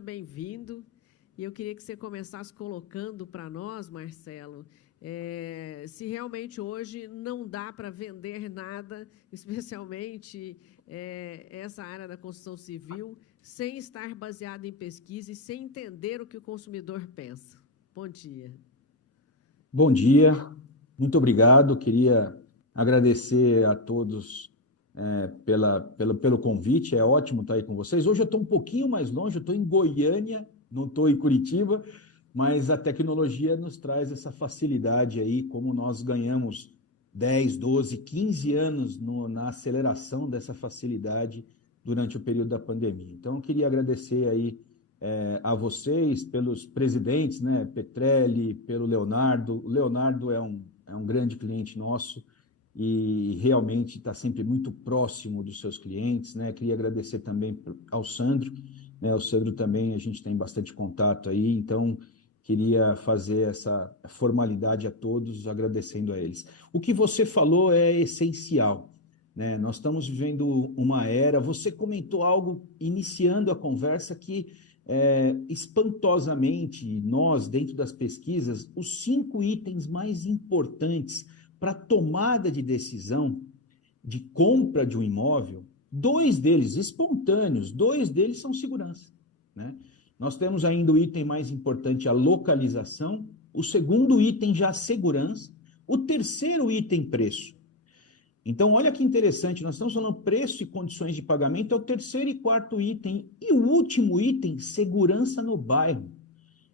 seja bem-vindo. E eu queria que você começasse colocando para nós, Marcelo, se realmente hoje não dá para vender nada, especialmente essa área da construção civil, sem estar baseado em pesquisa e sem entender o que o consumidor pensa. Bom dia. Bom dia, muito obrigado. Queria agradecer a todos pelo convite. É ótimo estar aí com vocês. Hoje eu estou um pouquinho mais longe, eu estou em Goiânia, não estou em Curitiba, mas a tecnologia nos traz essa facilidade aí, como nós ganhamos 10, 12, 15 anos na aceleração dessa facilidade durante o período da pandemia. Então, eu queria agradecer aí a vocês, pelos presidentes, né, Petrelli, pelo Leonardo. O Leonardo é um grande cliente nosso e realmente está sempre muito próximo dos seus clientes, né? Queria agradecer também ao Sandro, né? O Sandro também, a gente tem bastante contato aí, então queria fazer essa formalidade a todos, agradecendo a eles. O que você falou é essencial, né? Nós estamos vivendo uma era, você comentou algo iniciando a conversa que espantosamente, nós, dentro das pesquisas, os 5 itens mais importantes para tomada de decisão de compra de um imóvel, 2 deles espontâneos, 2 deles são segurança, né? Nós temos ainda o item mais importante, a localização, o segundo item já a segurança, o terceiro item preço. Então, olha que interessante, nós estamos falando preço e condições de pagamento, é o terceiro e quarto item. E o último item, segurança no bairro.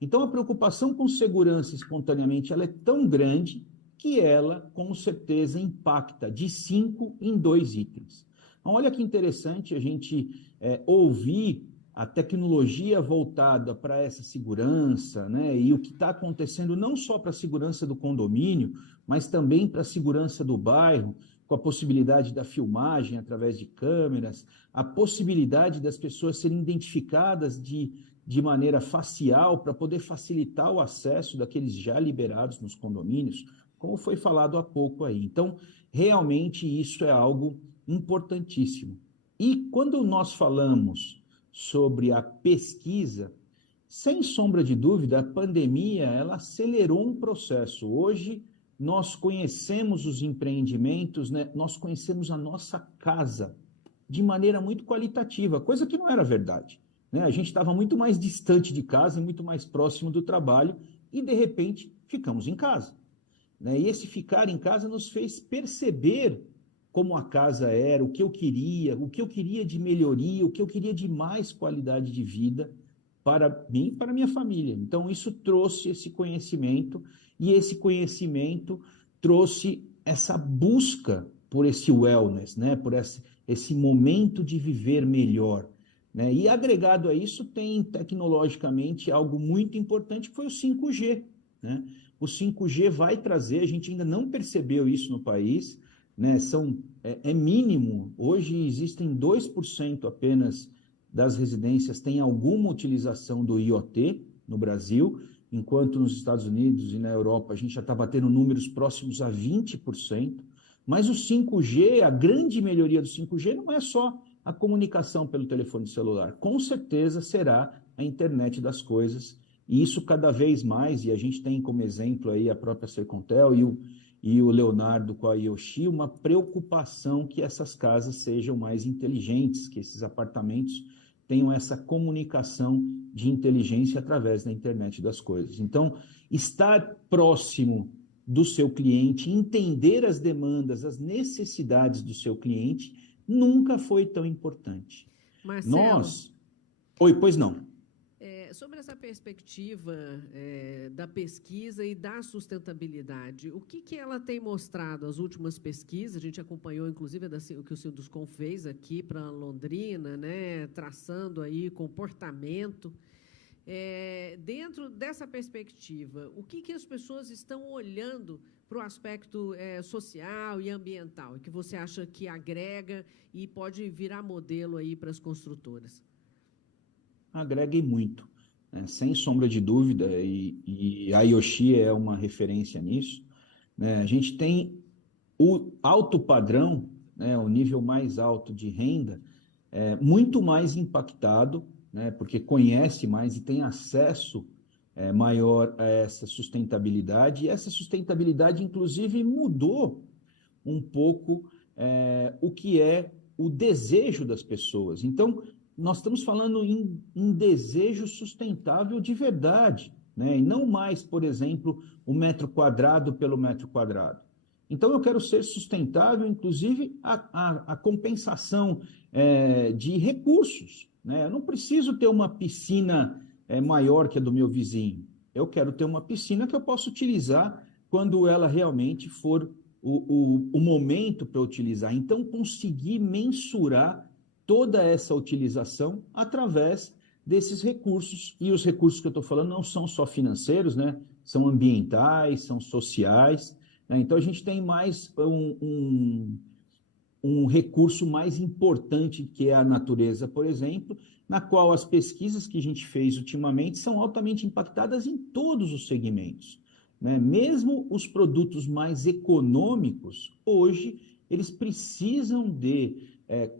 Então, a preocupação com segurança espontaneamente ela é tão grande que ela, com certeza, impacta de 5 em 2 itens. Então, olha que interessante a gente ouvir a tecnologia voltada para essa segurança, né? E o que está acontecendo não só para a segurança do condomínio, mas também para a segurança do bairro, com a possibilidade da filmagem através de câmeras, a possibilidade das pessoas serem identificadas de maneira facial para poder facilitar o acesso daqueles já liberados nos condomínios, como foi falado há pouco aí. Então, realmente isso é algo importantíssimo. E quando nós falamos sobre a pesquisa, sem sombra de dúvida, a pandemia ela acelerou um processo. Hoje, nós conhecemos os empreendimentos, né? Nós conhecemos a nossa casa de maneira muito qualitativa, coisa que não era verdade, né? A gente estava muito mais distante de casa e muito mais próximo do trabalho e, de repente, ficamos em casa, né? E esse ficar em casa nos fez perceber como a casa era, o que eu queria de melhoria, o que eu queria de mais qualidade de vida para mim e para minha família. Então, isso trouxe esse conhecimento, e esse conhecimento trouxe essa busca por esse wellness, né? Por esse momento de viver melhor, né? E agregado a isso, tem tecnologicamente algo muito importante, que foi o 5G, né? O 5G vai trazer, a gente ainda não percebeu isso no país, né? É mínimo, hoje existem 2% apenas das residências têm alguma utilização do IoT no Brasil, enquanto nos Estados Unidos e na Europa a gente já está batendo números próximos a 20%, mas o 5G, a grande melhoria do 5G não é só a comunicação pelo telefone celular, com certeza será a internet das coisas, e isso cada vez mais, e a gente tem como exemplo aí a própria Sercontel e o Leonardo com a Yoshi, uma preocupação que essas casas sejam mais inteligentes, que esses apartamentos tenham essa comunicação de inteligência através da internet das coisas. Então, estar próximo do seu cliente, entender as demandas, as necessidades do seu cliente, nunca foi tão importante. Marcelo, Oi, pois não. sobre essa perspectiva da pesquisa e da sustentabilidade, o que ela tem mostrado, as últimas pesquisas, a gente acompanhou, inclusive, o que o Sinduscom fez aqui para Londrina, né, traçando aí comportamento. Dentro dessa perspectiva, o que as pessoas estão olhando para o aspecto social e ambiental, que você acha que agrega e pode virar modelo aí para as construtoras? Agrega e muito, né? Sem sombra de dúvida, e a Yoshi é uma referência nisso, né? A gente tem o alto padrão, né, o nível mais alto de renda, muito mais impactado né, porque conhece mais e tem acesso maior a essa sustentabilidade, e essa sustentabilidade, inclusive, mudou um pouco o que é o desejo das pessoas. Então, nós estamos falando em desejo sustentável de verdade, né? E não mais, por exemplo, o metro quadrado pelo metro quadrado. Então, eu quero ser sustentável, inclusive, a compensação de recursos, né? Eu não preciso ter uma piscina maior que a do meu vizinho. Eu quero ter uma piscina que eu possa utilizar quando ela realmente for o momento para utilizar. Então, conseguir mensurar toda essa utilização através desses recursos. E os recursos que eu estou falando não são só financeiros, né? São ambientais, são sociais. Né? Então, a gente tem mais um recurso mais importante, que é a natureza, por exemplo, na qual as pesquisas que a gente fez ultimamente são altamente impactadas em todos os segmentos. Né? Mesmo os produtos mais econômicos, hoje, eles precisam de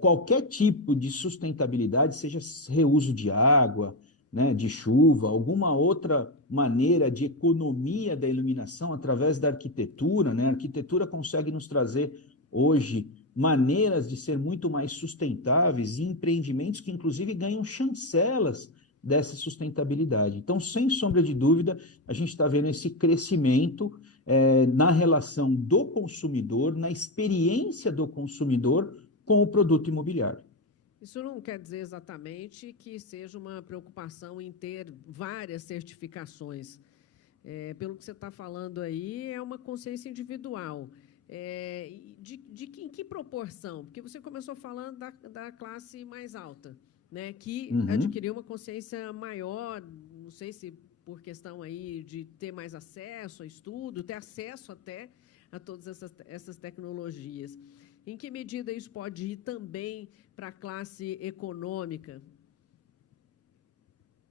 qualquer tipo de sustentabilidade, seja reuso de água, né, de chuva, alguma outra maneira de economia da iluminação através da arquitetura. Né? A arquitetura consegue nos trazer hoje maneiras de ser muito mais sustentáveis e empreendimentos que, inclusive, ganham chancelas dessa sustentabilidade. Então, sem sombra de dúvida, a gente está vendo esse crescimento na relação do consumidor, na experiência do consumidor com o produto imobiliário. Isso não quer dizer exatamente que seja uma preocupação em ter várias certificações. Pelo que você está falando aí, é uma consciência individual. Em que proporção? Porque você começou falando da classe mais alta, né, que adquiriu uma consciência maior, não sei se por questão aí de ter mais acesso a estudo, ter acesso até a todas essas tecnologias. Em que medida isso pode ir também para a classe econômica?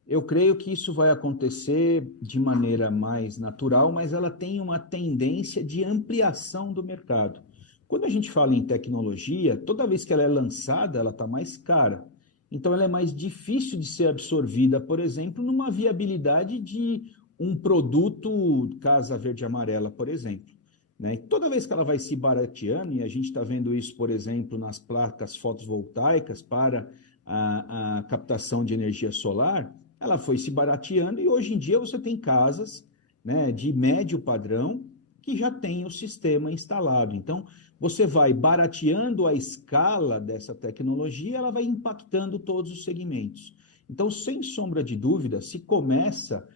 Eu creio que isso vai acontecer de maneira mais natural, mas ela tem uma tendência de ampliação do mercado. Quando a gente fala em tecnologia, toda vez que ela é lançada, ela está mais cara. Então, ela é mais difícil de ser absorvida, por exemplo, numa viabilidade de um produto Casa Verde e Amarela, por exemplo. Né? E toda vez que ela vai se barateando, e a gente está vendo isso, por exemplo, nas placas fotovoltaicas para a captação de energia solar, ela foi se barateando e hoje em dia você tem casas, né, de médio padrão que já tem o sistema instalado. Então, você vai barateando a escala dessa tecnologia, ela vai impactando todos os segmentos. Então, sem sombra de dúvida, se começa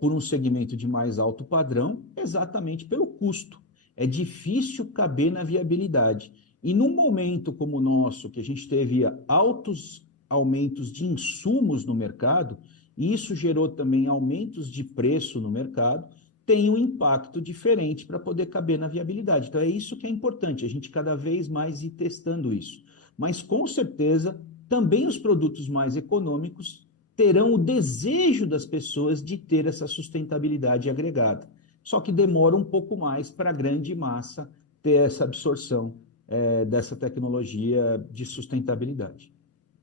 por um segmento de mais alto padrão, exatamente pelo custo. É difícil caber na viabilidade. E num momento como o nosso, que a gente teve altos aumentos de insumos no mercado, e isso gerou também aumentos de preço no mercado, tem um impacto diferente para poder caber na viabilidade. Então, é isso que é importante, a gente cada vez mais ir testando isso. Mas, com certeza, também os produtos mais econômicos terão o desejo das pessoas de ter essa sustentabilidade agregada. Só que demora um pouco mais para a grande massa ter essa absorção dessa tecnologia de sustentabilidade.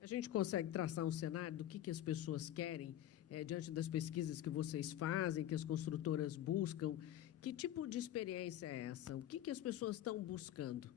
A gente consegue traçar um cenário do que as pessoas querem diante das pesquisas que vocês fazem, que as construtoras buscam? Que tipo de experiência é essa? O que as pessoas estão buscando?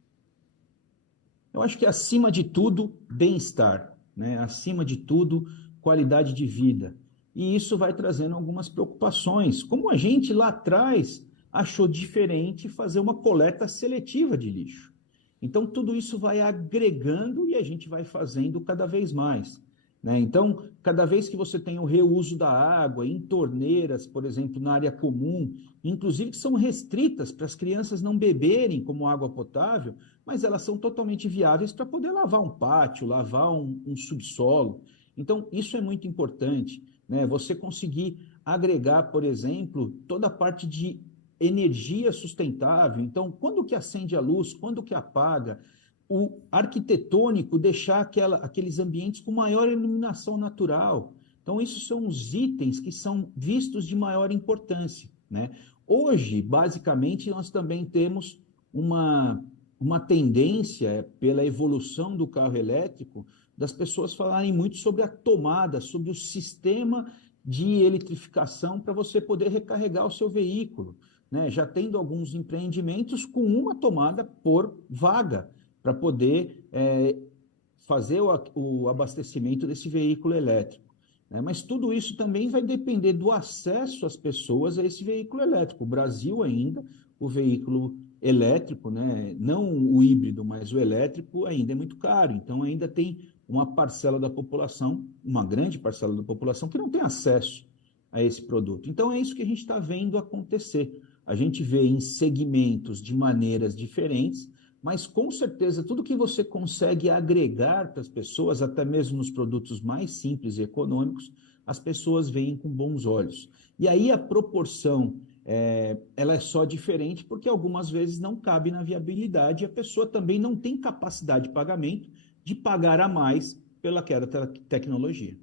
Eu acho que, acima de tudo, bem-estar, né? Acima de tudo, qualidade de vida. E isso vai trazendo algumas preocupações, como a gente lá atrás achou diferente fazer uma coleta seletiva de lixo. Então, tudo isso vai agregando e a gente vai fazendo cada vez mais. Né? Então, cada vez que você tem o reuso da água em torneiras, por exemplo, na área comum, inclusive que são restritas para as crianças não beberem como água potável, mas elas são totalmente viáveis para poder lavar um pátio, lavar um subsolo. Então, isso é muito importante. Né? Você conseguir agregar, por exemplo, toda a parte de energia sustentável. Então, quando que acende a luz, quando que apaga, o arquitetônico deixar aqueles ambientes com maior iluminação natural. Então, esses são os itens que são vistos de maior importância. Né? Hoje, basicamente, nós também temos uma tendência, pela evolução do carro elétrico, das pessoas falarem muito sobre a tomada, sobre o sistema de eletrificação para você poder recarregar o seu veículo, né? Já tendo alguns empreendimentos com uma tomada por vaga, para poder fazer o abastecimento desse veículo elétrico, né? Mas tudo isso também vai depender do acesso às pessoas a esse veículo elétrico. O Brasil ainda, o veículo elétrico, né? Não o híbrido, mas o elétrico ainda é muito caro, então ainda tem uma parcela da população, uma grande parcela da população que não tem acesso a esse produto. Então é isso que a gente está vendo acontecer. A gente vê em segmentos de maneiras diferentes, mas com certeza tudo que você consegue agregar para as pessoas, até mesmo nos produtos mais simples e econômicos, as pessoas veem com bons olhos. E aí a proporção, ela é só diferente porque algumas vezes não cabe na viabilidade e a pessoa também não tem capacidade de pagamento de pagar a mais pelaquela tecnologia.